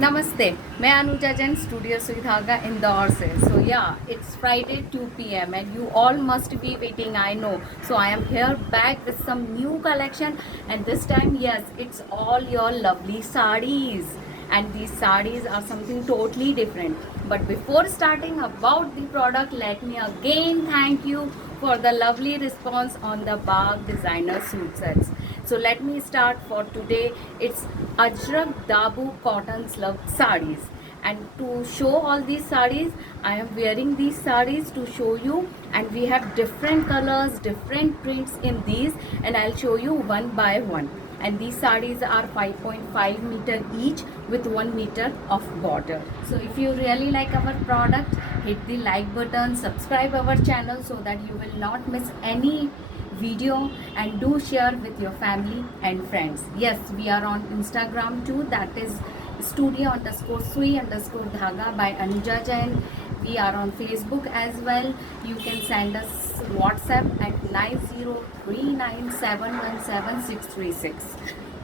नमस्ते, मैं अनुजा जैन स्टूडियो सुई धागा इंदौर से. So yeah, it's Friday 2 p.m. and you all must be waiting, I know. So I am here back with some new collection, and this time, yes, it's all your lovely sarees. And these sarees are something totally different. But before starting about the product, let me again thank you for the lovely response on the Bagh designer suit sets. So let me start for today. It's Ajrak Dabu cotton slub sarees. And to show all these sarees, I am wearing these sarees to show you, and we have different colors, different prints in these, and I'll show you one by one. And these sarees are 5.5 meter each with 1 meter of border. So if you really like our product, hit the like button, subscribe our channel so that you will not miss any video, and do share with your family and friends. Yes, we are on Instagram too, that is studio underscore sui underscore dhaga by Anuja Jain. We are on Facebook as well. You can send us WhatsApp at 9039717636.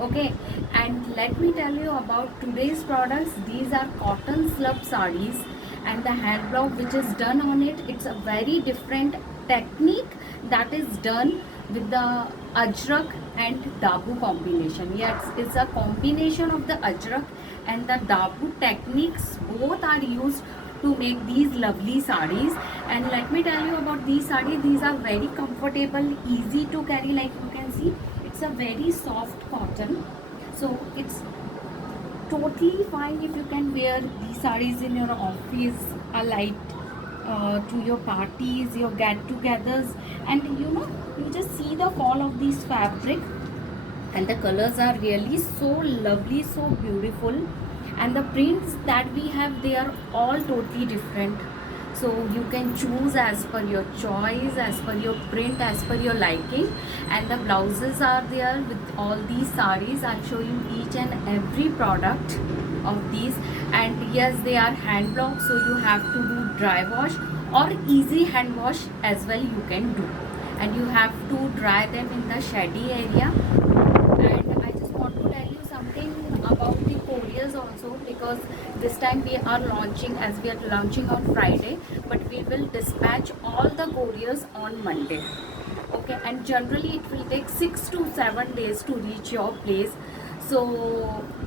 Okay, and let me tell you about today's products. These are cotton slub sarees, and the hand block which is done on it, it's a very different technique that is done with the ajrak and dabu combination. Yes, it's a combination of the ajrak and the dabu techniques. Both are used to make these lovely sarees. And let me tell you about these sarees. These are very comfortable, easy to carry. Like you can see, it's a very soft cotton, so it's totally fine if you can wear these sarees in your office, a light to your parties, your get-togethers, and you just see the fall of these fabric, and the colors are really so lovely, so beautiful, and the prints that we have, they are all totally different. So you can choose as per your choice, as per your print, as per your liking. And the blouses are there with all these sarees. I'll show you each and every product of these. And yes, they are hand block, so you have to do dry wash or easy hand wash as well, you can do. And you have to dry them in the shady area. And I just want to tell you something about the couriers also, because this time we are launching, as we are launching on Friday, but we will dispatch all the couriers on Monday. Okay, and generally it will take 6 to 7 days to reach your place. So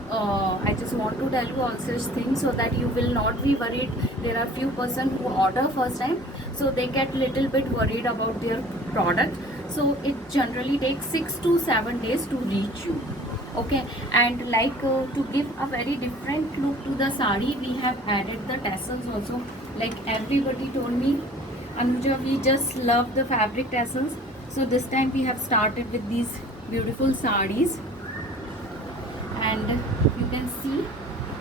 I just want to tell you all such things so that you will not be worried. There are few person who order first time, so they get little bit worried about their product. So it generally takes 6 to 7 days to reach you. Okay, and like to give a very different look to the sari, we have added the tassels also. Like everybody told me, Anuja, we just love the fabric tassels, so this time we have started with these beautiful sarees. And you can see,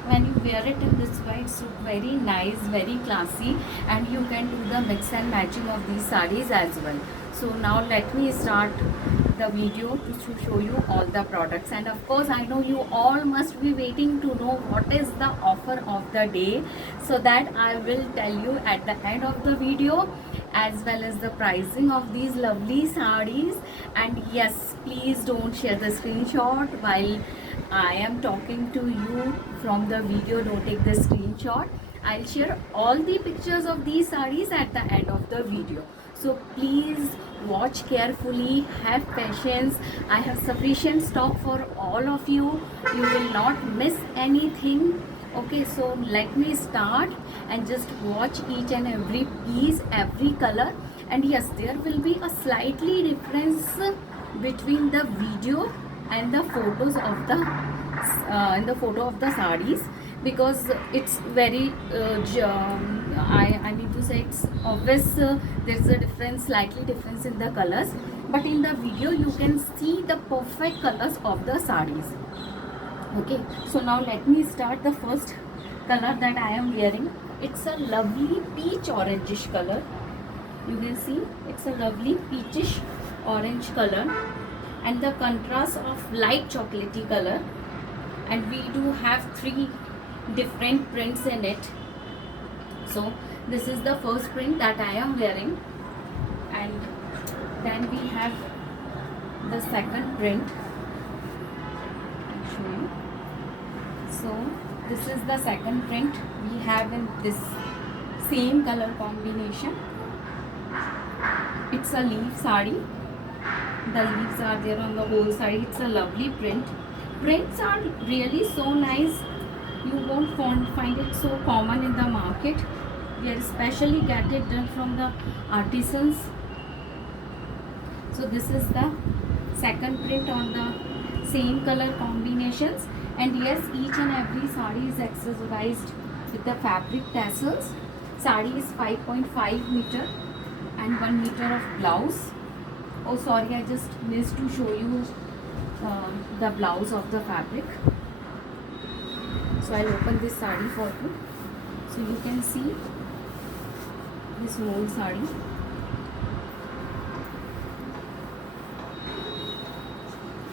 when you wear it in this way, it's very nice, very classy, and you can do the mix and matching of these sarees as well. So now let me start the video to show you all the products. And of course, I know you all must be waiting to know what is the offer of the day, so that I will tell you at the end of the video, as well as the pricing of these lovely sarees. And yes, please don't share the screenshot while I am talking to you from the video. Don't take the screenshot. I'll share all the pictures of these sarees at the end of the video. So please watch carefully, have patience. I have sufficient stock for all of you. You will not miss anything. Okay, so let me start and just watch each and every piece, every color. And yes, there will be a slightly difference between the video and the photos of the photo of the sarees, because it's very I mean to say, it's obvious, there's a difference, slightly difference in the colors, but in the video you can see the perfect colors of the sarees. Okay, so now let me start. The first color that I am wearing, it's a lovely peach orangish color. You can see it's a lovely peachish orange color, and the contrast of light chocolatey color. And we do have 3 different prints in it. So this is the first print that I am wearing, and then we have the second print. Actually, so This is the second print we have in this same color combination. It's a leaf sari. The leaves are there on the whole side. It's a lovely print. Prints are really so nice. You won't find it so common in the market. We are especially get it done from the artisans. So this is the second print on the same color combinations, and yes, each and every sari is accessorized with the fabric tassels. Sari is 5.5 meter and 1 meter of blouse. Oh sorry, I just missed to show you the blouse of the fabric. So I'll open this sari for you, so you can see this whole sari.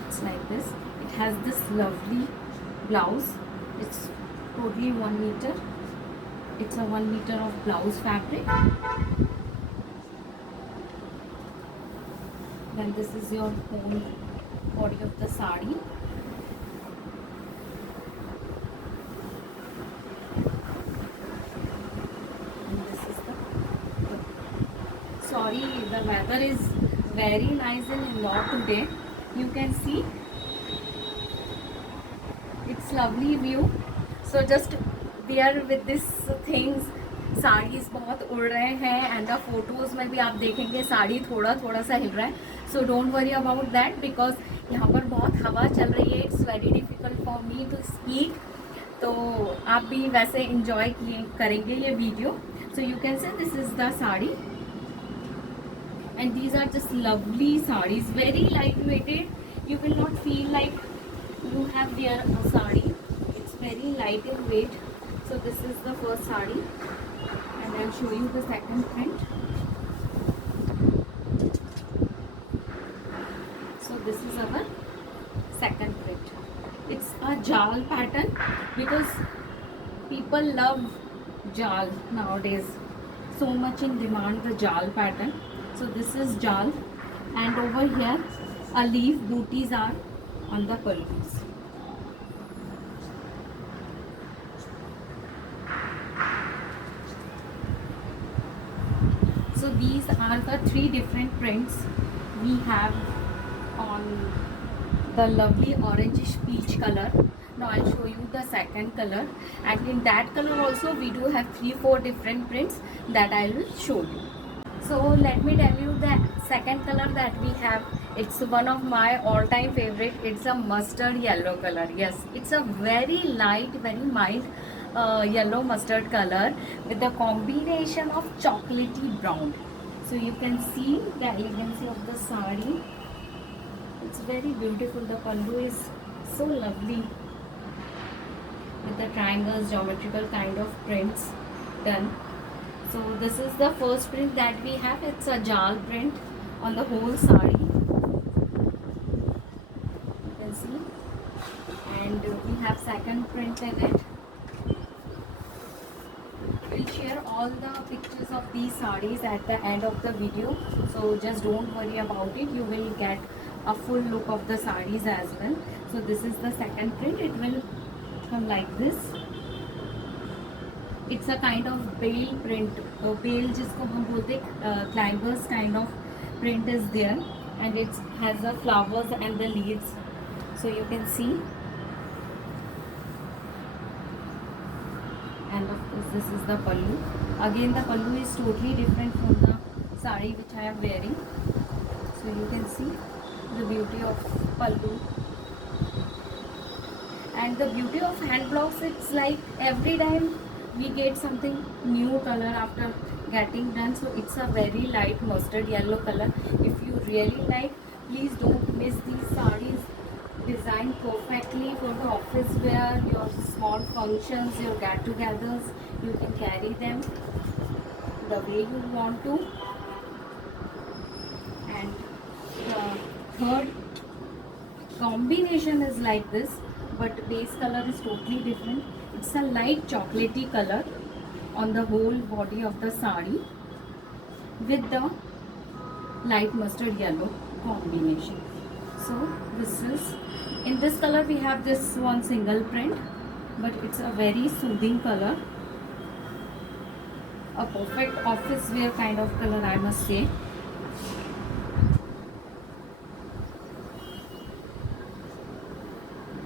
It's like this. It has this lovely blouse. It's totally 1 meter. It's a 1 meter of blouse fabric. Then this is your whole body of the sari. And this is the, sorry, the weather is very nice in Indore today. You can see it's lovely view. So just bear with this things. Saris बहुत उड़ रहे हैं and the photos में भी आप देखेंगे साड़ी थोड़ा थोड़ा सा हिल रहा है. So don't worry about that because यहाँ पर बहुत हवा चल रही है. It's very difficult for me to speak. तो आप भी वैसे इंजॉय करेंगे ये video. So you can say this is the sari and these are just lovely saris, very light weighted. You will not feel like you have wear a sari. It's very light in weight. So this is the first sari, and I'll show you the second print. So this is our second print. It's a jal pattern because people love jal nowadays. So much in demand the jal pattern. So this is jal, and over here a leaf booties are on the palus. So these are the three different prints we have on the lovely orangish peach color. Now I'll show you the second color, and in that color also we do have 3-4 different prints that I will show you. So let me tell you the second color that we have. It's one of my all-time favorite. It's a mustard yellow color. Yes, it's a very light, very mild yellow mustard color with the combination of chocolatey brown. So you can see the elegancy of the sari. It's very beautiful. The pallu is so lovely with the triangles, geometrical kind of prints done. So this is the first print that we have. It's a jal print on the whole sari. You can see, and we have second print in it. We'll share all the pictures of these sarees at the end of the video. So just don't worry about it. You will get a full look of the sarees as well. So this is the second print. It will come like this. It's a kind of bale print. Bale जिसको हम बोलते climbers kind of print is there, and it has the flowers and the leaves. So you can see, and of course this is the pallu. Again the pallu is totally different from the sari which I am wearing. So you can see the beauty of pallu. And the beauty of hand blocks, it's like every time we get something new color after getting done. So it's a very light mustard yellow color. If you really like, please don't miss these sarees. Designed perfectly for the office wear, your small functions, your get-togethers. You can carry them the way you want to. And the third combination is like this, but base color is totally different. It's a light chocolatey color on the whole body of the sari with the light mustard yellow combination. So this is, in this color we have this one single print, but it's a very soothing color, a perfect office wear kind of color, I must say.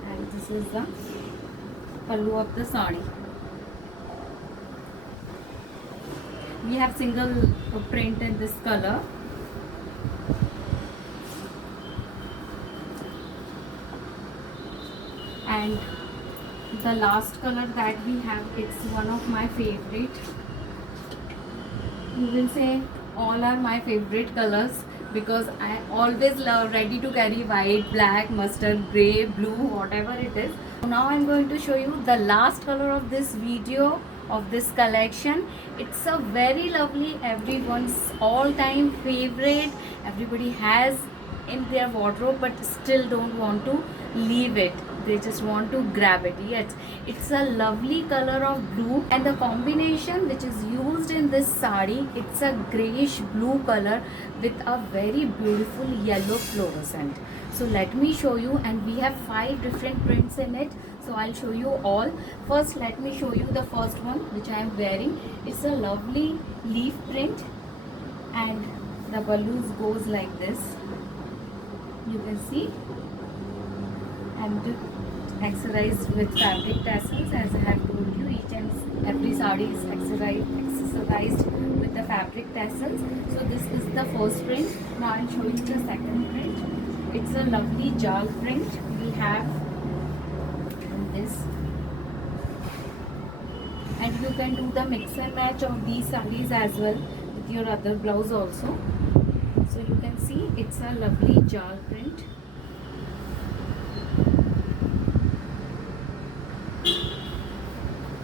And this is the pallu of the sari. We have single print in this color. And the last color that we have, it's one of my favorite. You will say all are my favorite colors because I always love ready to carry white, black, mustard, gray, blue, whatever it is. Now I'm going to show you the last color of this video of this collection. It's a very lovely, everyone's all-time favorite. Everybody has in their wardrobe but still don't want to leave it. They just want to grab it. Yes, it's a lovely color of blue, and the combination which is used in this sari, it's a grayish blue color with a very beautiful yellow fluorescent. So let me show you, and we have 5 different prints in it, so I'll show you all. First let me show you the first one which I am wearing. It's a lovely leaf print and the balloons goes like this, you can see, and accessorized with fabric tassels. As I have told you, each and every sari is accessorized with the fabric tassels. So this is the first print. Now I'll show you the second print. It's a lovely jal print. We have this, and you can do the mix and match of these saris as well with your other blouse also. So you can see it's a lovely jal print.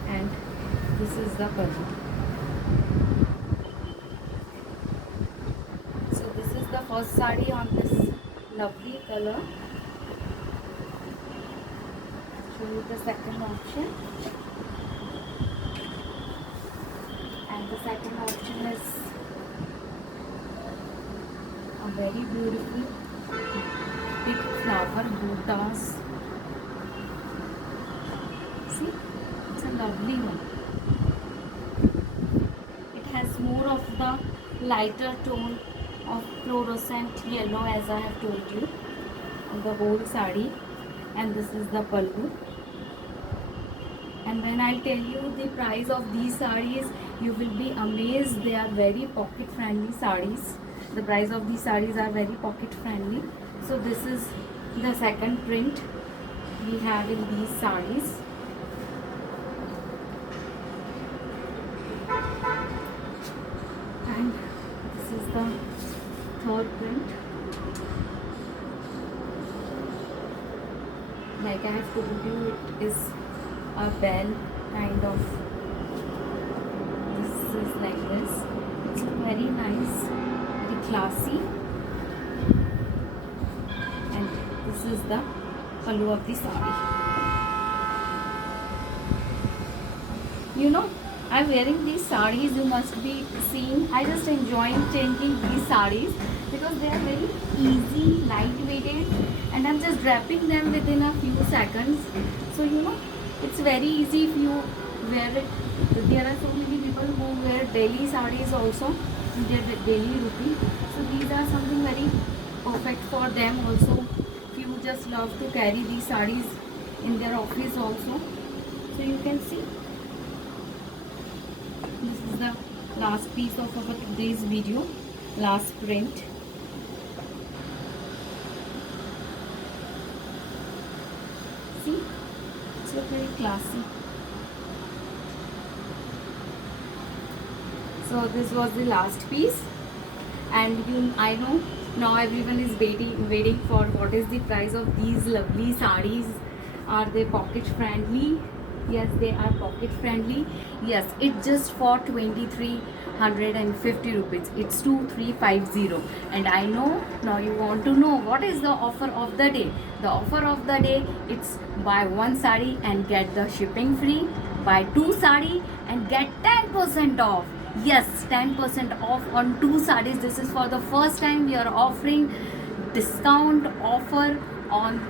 And this is the pallu. So this is the first sari on this lovely color. Show you the second option. And the second option is a very beautiful big flower buttas. See, it's a lovely one. It has more of the lighter tone of fluorescent yellow, as I have told you, on the whole sari. And this is the pallu. And when I'll tell you the price of these saris, you will be amazed. They are very pocket friendly saris. The price of these saris are very pocket friendly. So this is the second print we have in these saris. And this is the third print. Like I have told you, it is a bell kind of. This is like this. It's very nice, very classy. And this is the pallu of the sari. You know, I'm wearing these saris, you must be seeing. I just enjoying changing these saris because they are very easy, lightweighted, and I'm just wrapping them within a few seconds. So you know, it's very easy if you wear it. There are so many people who wear daily saris also in their daily routine. So these are something very perfect for them also. If you just love to carry these saris in their office also. So you can see. This is the last piece of our today's video, last print. See, it's very classy. So this was the last piece, and I know now everyone is waiting for what is the price of these lovely saris. Are they pocket friendly? Yes, they are pocket friendly. Yes, it's just for 2350 rupees. It's 2350. And I know now you want to know what is the offer of the day. The offer of the day, it's buy one sari and get the shipping free, buy two sari and get 10% off. Yes, 10% off on 2 sarees. This is for the first time we are offering discount offer on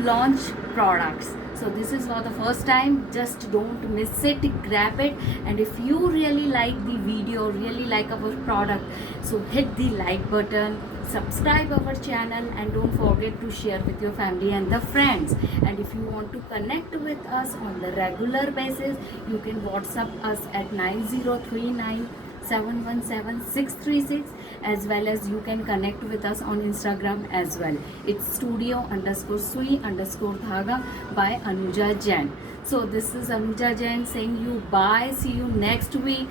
launch products. So this is for the first time, just don't miss it, grab it. And if you really like the video, really like our product, so hit the like button, subscribe our channel, and don't forget to share with your family and the friends. And if you want to connect with us on the regular basis, you can WhatsApp us at 9039 717 as well as you can connect with us on Instagram as well. It's studio_sui_dhaga by Anuja Jain. So this is Anuja Jain saying you bye. See you next week,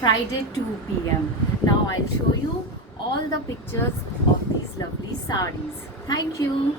Friday 2 p.m. Now I'll show you all the pictures of these lovely sarees. Thank you.